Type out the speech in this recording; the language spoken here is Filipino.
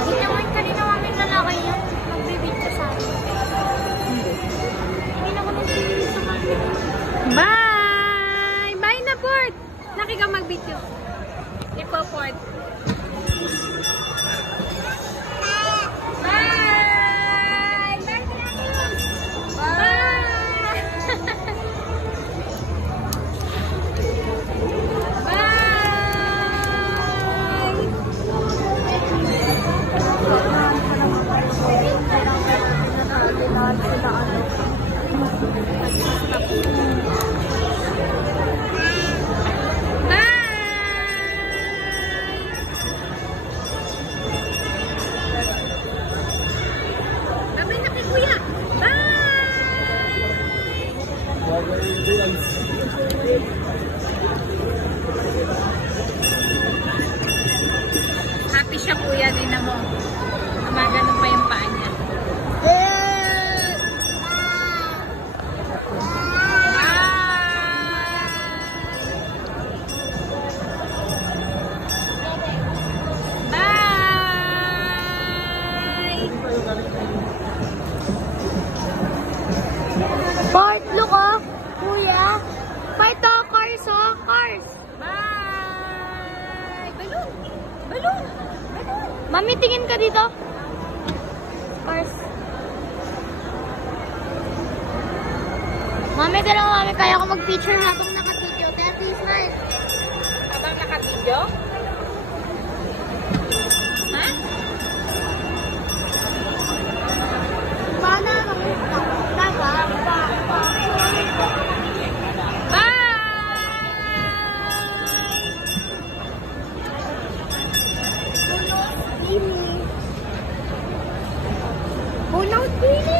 Hindi naman kanina kaming lalaki yan. Magbibidyo sa akin. Hindi naman nagbibidyo sa akin. Bye! Bye na, Port! Laki ka mag-video. Ipo, Port. Happy siya, kuya, din mo. Gumagano pa yung paa niya. Bart, look oh! Kuya! Bart oh! Cars oh! Cars! Bye! Balloon! Balloon! Balloon! Mami, tingin ka dito. Cars. Mami, dalawa mami. Kaya ko mag-picture habang naka-video. Kaya please smile. Habang naka-video? Ha? Paano? Puno, Tini!